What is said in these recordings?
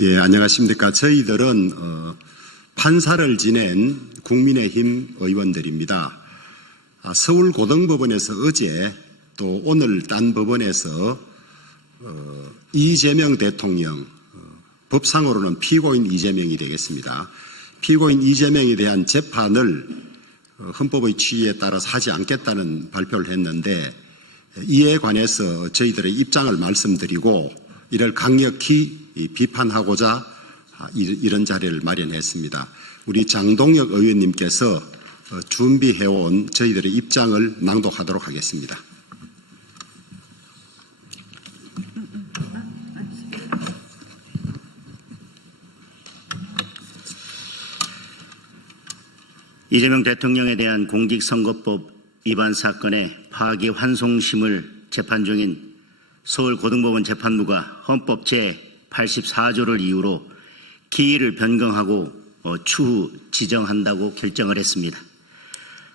예, 안녕하십니까. 저희들은 판사를 지낸 국민의힘 의원들입니다. 서울고등법원에서 어제 또 오늘 딴 법원에서 이재명 대통령, 법상으로는 피고인 이재명이 되겠습니다. 피고인 이재명에 대한 재판을 헌법의 취지에 따라서 하지 않겠다는 발표를 했는데, 이에 관해서 저희들의 입장을 말씀드리고 이를 강력히 비판하고자 이런 자리를 마련했습니다. 우리 장동혁 의원님께서 준비해온 저희들의 입장을 낭독하도록 하겠습니다. 이재명 대통령에 대한 공직선거법 위반 사건의 파기환송심을 재판 중인 서울고등법원 재판부가 헌법 제84조를 이유로 기일을 변경하고 추후 지정한다고 결정을 했습니다.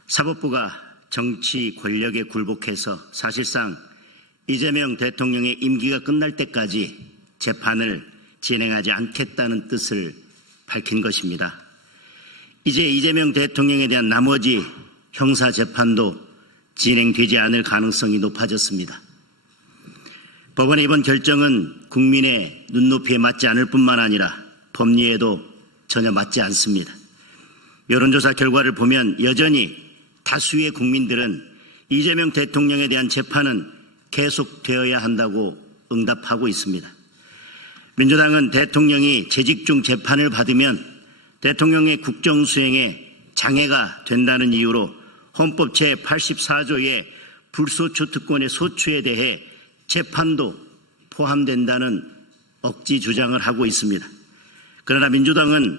사법부가 정치 권력에 굴복해서 사실상 이재명 대통령의 임기가 끝날 때까지 재판을 진행하지 않겠다는 뜻을 밝힌 것입니다. 이제 이재명 대통령에 대한 나머지 형사재판도 진행되지 않을 가능성이 높아졌습니다. 법원의 이번 결정은 국민의 눈높이에 맞지 않을 뿐만 아니라 법리에도 전혀 맞지 않습니다. 여론조사 결과를 보면 여전히 다수의 국민들은 이재명 대통령에 대한 재판은 계속되어야 한다고 응답하고 있습니다. 민주당은 대통령이 재직 중 재판을 받으면 대통령의 국정수행에 장애가 된다는 이유로 헌법 제84조의 불소추 특권의 소추에 대해 재판도 포함된다는 억지 주장을 하고 있습니다. 그러나 민주당은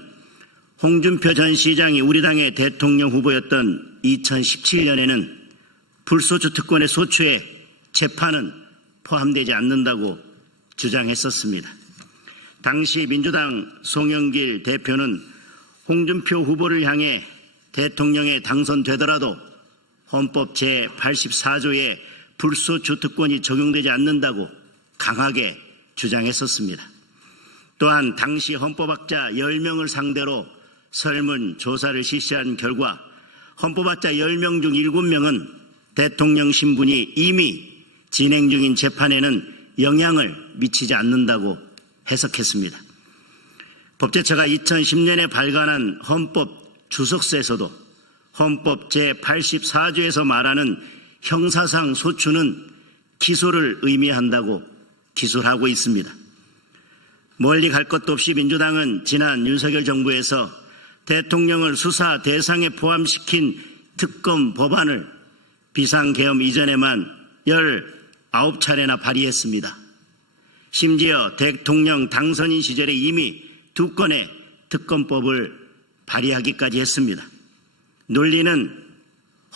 홍준표 전 시장이 우리 당의 대통령 후보였던 2017년에는 불소추 특권의 소추에 재판은 포함되지 않는다고 주장했었습니다. 당시 민주당 송영길 대표는 홍준표 후보를 향해 대통령에 당선되더라도 헌법 제84조의 불소추 특권이 적용되지 않는다고 강하게 주장했었습니다. 또한 당시 헌법학자 10명을 상대로 설문조사를 실시한 결과 헌법학자 10명 중 7명은 대통령 신분이 이미 진행 중인 재판에는 영향을 미치지 않는다고 해석했습니다. 법제처가 2010년에 발간한 헌법 주석서에서도 헌법 제84조에서 말하는 형사상 소추는 기소를 의미한다고 기술하고 있습니다. 멀리 갈 것도 없이 민주당은 지난 윤석열 정부에서 대통령을 수사 대상에 포함시킨 특검 법안을 비상계엄 이전에만 19차례나 발의했습니다. 심지어 대통령 당선인 시절에 이미 2건의 특검법을 발의하기까지 했습니다. 논리는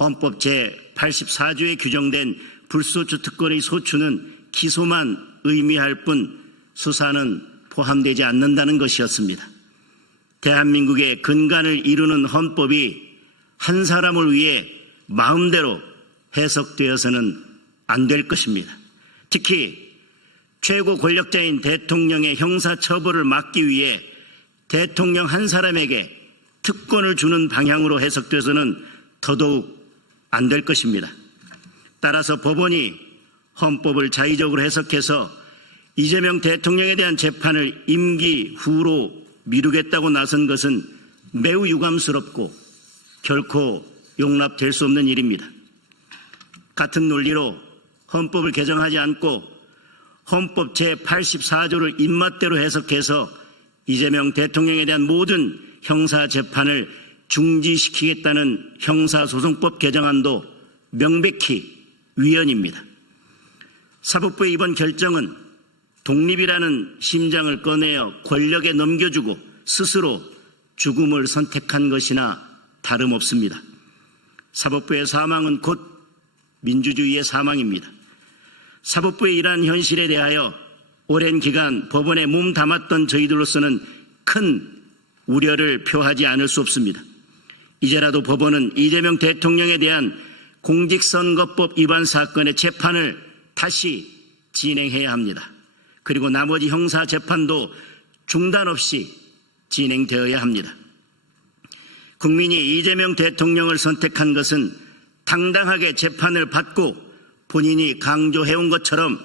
헌법 제84조에 규정된 불소추 특권의 소추는 기소만 의미할 뿐 수사는 포함되지 않는다는 것이었습니다. 대한민국의 근간을 이루는 헌법이 한 사람을 위해 마음대로 해석되어서는 안 될 것입니다. 특히 최고 권력자인 대통령의 형사처벌을 막기 위해 대통령 한 사람에게 특권을 주는 방향으로 해석돼서는 더더욱 안 될 것입니다. 따라서 법원이 헌법을 자의적으로 해석해서 이재명 대통령에 대한 재판을 임기 후로 미루겠다고 나선 것은 매우 유감스럽고 결코 용납될 수 없는 일입니다. 같은 논리로 헌법을 개정하지 않고 헌법 제84조를 입맛대로 해석해서 이재명 대통령에 대한 모든 형사재판을 중지시키겠다는 형사소송법 개정안도 명백히 위헌입니다. 사법부의 이번 결정은 독립이라는 심장을 꺼내어 권력에 넘겨주고 스스로 죽음을 선택한 것이나 다름없습니다. 사법부의 사망은 곧 민주주의의 사망입니다. 사법부의 이러한 현실에 대하여 오랜 기간 법원에 몸 담았던 저희들로서는 큰 우려를 표하지 않을 수 없습니다. 이제라도 법원은 이재명 대통령에 대한 공직선거법 위반 사건의 재판을 다시 진행해야 합니다. 그리고 나머지 형사재판도 중단 없이 진행되어야 합니다. 국민이 이재명 대통령을 선택한 것은 당당하게 재판을 받고 본인이 강조해온 것처럼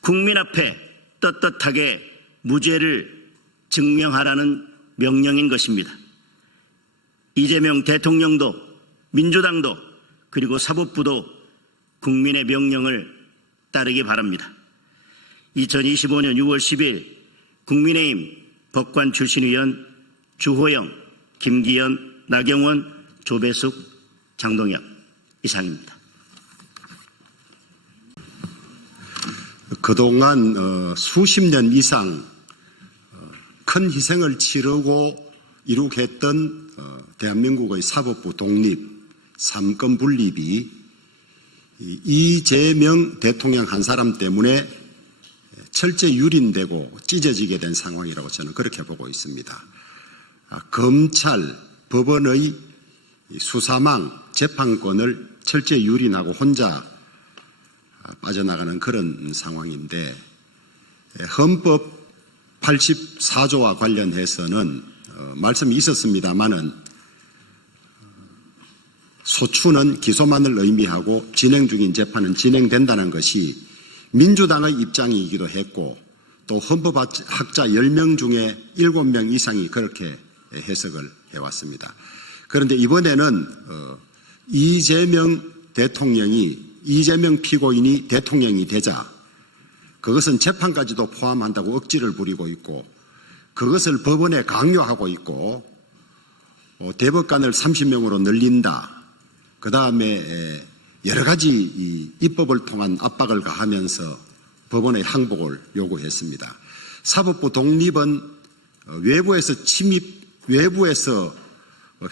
국민 앞에 떳떳하게 무죄를 증명하라는 명령인 것입니다. 이재명 대통령도 민주당도 그리고 사법부도 국민의 명령을 따르기 바랍니다. 2025년 6월 10일 국민의힘 법관 출신 의원 주호영, 김기현, 나경원, 조배숙, 장동혁 이상입니다. 그동안 수십 년 이상 큰 희생을 치르고 이룩했던 대한민국의 사법부 독립, 삼권 분립이 이재명 대통령 한 사람 때문에 철저히 유린되고 찢어지게 된 상황이라고 저는 그렇게 보고 있습니다. 검찰, 법원의 수사망, 재판권을 철저히 유린하고 혼자 빠져나가는 그런 상황인데, 헌법 84조와 관련해서는 말씀이 있었습니다마는 소추는 기소만을 의미하고 진행 중인 재판은 진행된다는 것이 민주당의 입장이기도 했고, 또 헌법학자 10명 중에 7명 이상이 그렇게 해석을 해왔습니다. 그런데 이번에는 이재명 피고인이 대통령이 되자 그것은 재판까지도 포함한다고 억지를 부리고 있고, 그것을 법원에 강요하고 있고, 대법관을 30명으로 늘린다. 그 다음에 여러 가지 입법을 통한 압박을 가하면서 법원의 항복을 요구했습니다. 사법부 독립은 외부에서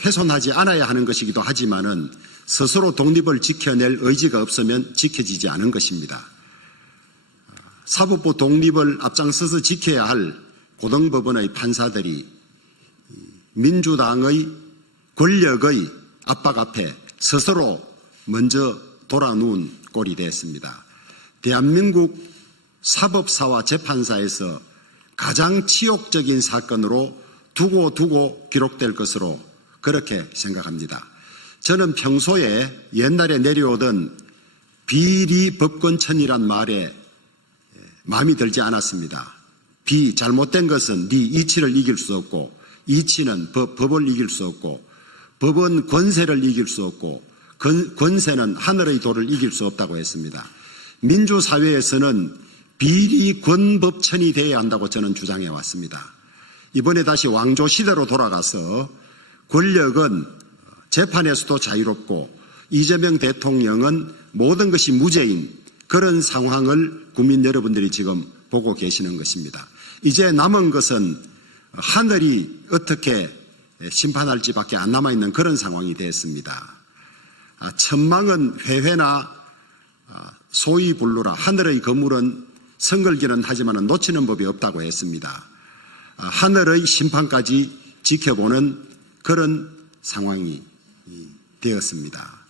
훼손하지 않아야 하는 것이기도 하지만은 스스로 독립을 지켜낼 의지가 없으면 지켜지지 않은 것입니다. 사법부 독립을 앞장서서 지켜야 할 고등법원의 판사들이 민주당의 권력의 압박 앞에 스스로 먼저 돌아누운 꼴이 됐습니다. 대한민국 사법사와 재판사에서 가장 치욕적인 사건으로 두고 기록될 것으로 그렇게 생각합니다. 저는 평소에 옛날에 내려오던 비리법권천이란 말에 마음이 들지 않았습니다. 잘못된 것은 네 이치를 이길 수 없고, 이치는 법을 이길 수 없고, 법은 권세를 이길 수 없고, 권세는 하늘의 도를 이길 수 없다고 했습니다. 민주사회에서는 비리권법천이 되어야 한다고 저는 주장해 왔습니다. 이번에 다시 왕조시대로 돌아가서 권력은 재판에서도 자유롭고 이재명 대통령은 모든 것이 무죄인 그런 상황을 국민 여러분들이 지금 보고 계시는 것입니다. 이제 남은 것은 하늘이 어떻게 심판할지밖에 안 남아있는 그런 상황이 됐습니다. 천망은 회회나 소위 불루라, 하늘의 거물은 성글기는 하지만 놓치는 법이 없다고 했습니다. 하늘의 심판까지 지켜보는 그런 상황이 되었습니다.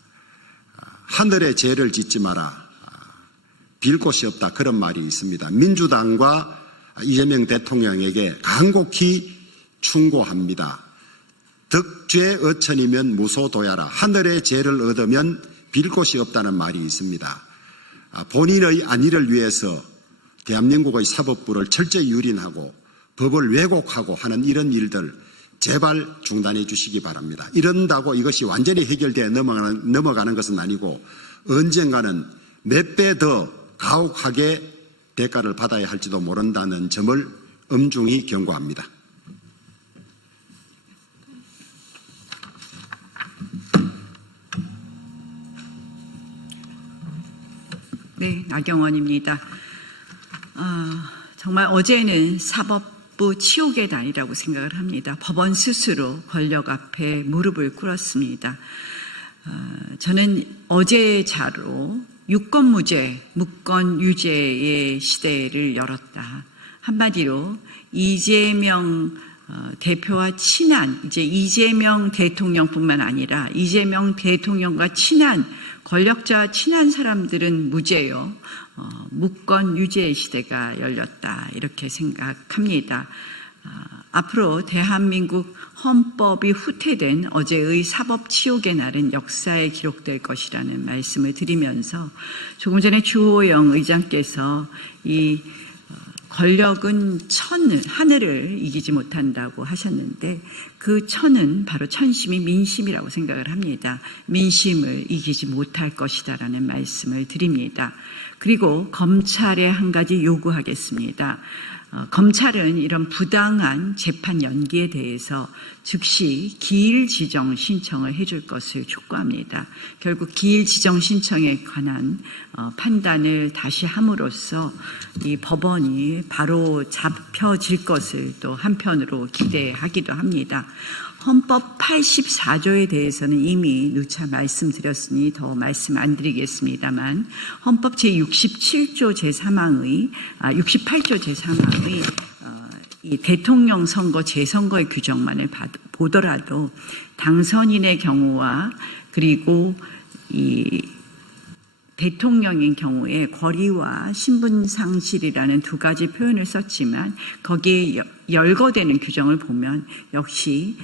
하늘에 죄를 짓지 마라, 빌 곳이 없다, 그런 말이 있습니다. 민주당과 이재명 대통령에게 간곡히 충고합니다. 덕죄 어천이면 무소도야라. 하늘의 죄를 얻으면 빌 곳이 없다는 말이 있습니다. 본인의 안위를 위해서 대한민국의 사법부를 철저히 유린하고 법을 왜곡하고 하는 이런 일들 제발 중단해 주시기 바랍니다. 이런다고 이것이 완전히 해결되어 넘어가는 것은 아니고 언젠가는 몇 배 더 가혹하게 대가를 받아야 할지도 모른다는 점을 엄중히 경고합니다. 네, 나경원입니다. 정말 어제는 사법부 치욕의 날이라고 생각을 합니다. 법원 스스로 권력 앞에 무릎을 꿇었습니다. 저는 어제 자로 유권무죄, 무권유죄의 시대를 열었다. 한마디로 이재명 대표와 친한, 이제 이재명 대통령뿐만 아니라 이재명 대통령과 친한 권력자와 친한 사람들은 무죄요. 무권 유죄의 시대가 열렸다, 이렇게 생각합니다. 앞으로 대한민국 헌법이 후퇴된 어제의 사법치욕의 날은 역사에 기록될 것이라는 말씀을 드리면서 조금 전에 주호영 의장께서 이 권력은 하늘을 이기지 못한다고 하셨는데 그 천은 바로 천심이 민심이라고 생각을 합니다. 민심을 이기지 못할 것이다라는 말씀을 드립니다. 그리고 검찰에 한 가지 요구하겠습니다. 검찰은 이런 부당한 재판 연기에 대해서 즉시 기일 지정 신청을 해줄 것을 촉구합니다. 결국 기일 지정 신청에 관한 판단을 다시 함으로써 이 법원이 바로 잡혀질 것을 또 한편으로 기대하기도 합니다. 헌법 84조에 대해서는 이미 누차 말씀드렸으니 더 말씀 안 드리겠습니다만 헌법 제68조 제3항의 이 대통령 선거 재선거의 규정만을 보더라도 당선인의 경우와 그리고 이 대통령인 경우에 권리와 신분 상실이라는 두 가지 표현을 썼지만 거기에 열거되는 규정을 보면 역시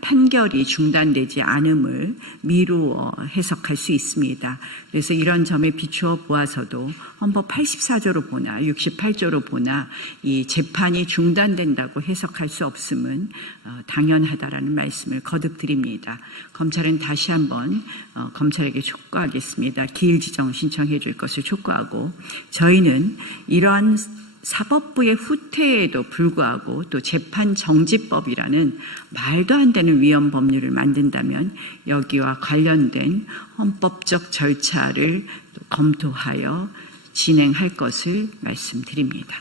판결이 중단되지 않음을 미루어 해석할 수 있습니다. 그래서 이런 점에 비추어 보아서도 헌법 84조로 보나 68조로 보나 이 재판이 중단된다고 해석할 수 없음은 당연하다라는 말씀을 거듭 드립니다. 검찰은 다시 한번 검찰에게 촉구하겠습니다. 기일 지정 신청해 줄 것을 촉구하고 저희는 이러한 사법부의 후퇴에도 불구하고 또 재판정지법이라는 말도 안 되는 위헌 법률을 만든다면 여기와 관련된 헌법적 절차를 검토하여 진행할 것을 말씀드립니다.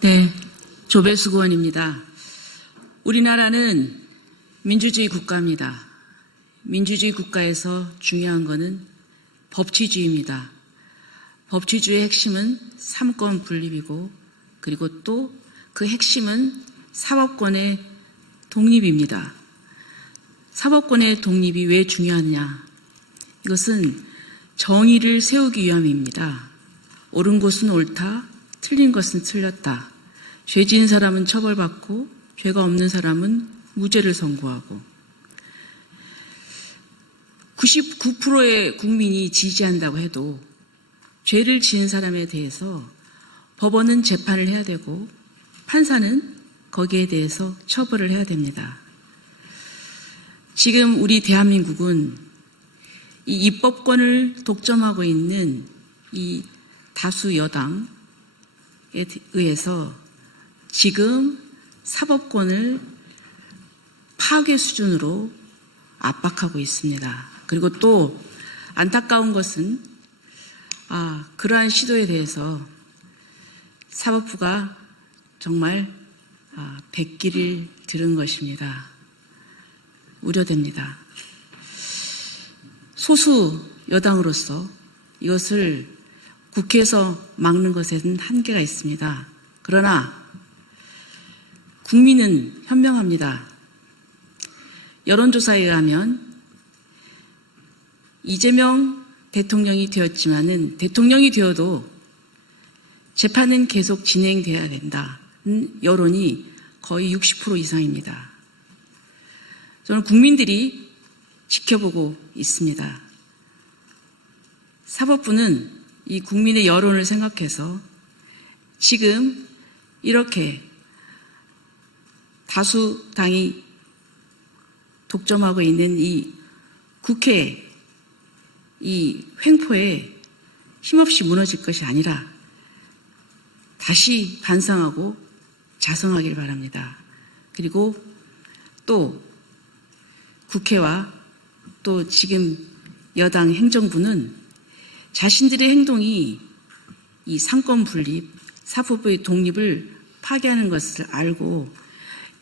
네, 조배수 의원입니다. 우리나라는 민주주의 국가입니다. 민주주의 국가에서 중요한 것은 법치주의입니다. 법치주의의 핵심은 삼권 분립이고 그리고 또 그 핵심은 사법권의 독립입니다. 사법권의 독립이 왜 중요하냐? 이것은 정의를 세우기 위함입니다. 옳은 것은 옳다, 틀린 것은 틀렸다. 죄 지은 사람은 처벌받고 죄가 없는 사람은 무죄를 선고하고 99%의 국민이 지지한다고 해도 죄를 지은 사람에 대해서 법원은 재판을 해야 되고 판사는 거기에 대해서 처벌을 해야 됩니다. 지금 우리 대한민국은 이 입법권을 독점하고 있는 이 다수 여당에 의해서 지금 사법권을 파괴 수준으로 압박하고 있습니다. 그리고 또 안타까운 것은 그러한 시도에 대해서 사법부가 정말 백기를 들은 것입니다. 우려됩니다. 소수 여당으로서 이것을 국회에서 막는 것에는 한계가 있습니다. 그러나 국민은 현명합니다. 여론조사에 의하면 이재명 대통령이 되었지만은 대통령이 되어도 재판은 계속 진행돼야 된다는 여론이 거의 60% 이상입니다. 저는 국민들이 지켜보고 있습니다. 사법부는 이 국민의 여론을 생각해서 지금 이렇게 다수당이 독점하고 있는 이 국회 이 횡포에 힘없이 무너질 것이 아니라 다시 반성하고 자성하길 바랍니다. 그리고 또 국회와 또 지금 여당 행정부는 자신들의 행동이 이 상권 분립, 사법부의 독립을 파괴하는 것을 알고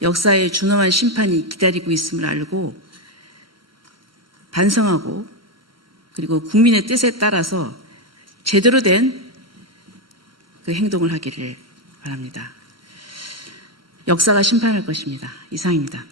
역사의 준엄한 심판이 기다리고 있음을 알고 반성하고 그리고 국민의 뜻에 따라서 제대로 된 그 행동을 하기를 바랍니다. 역사가 심판할 것입니다. 이상입니다.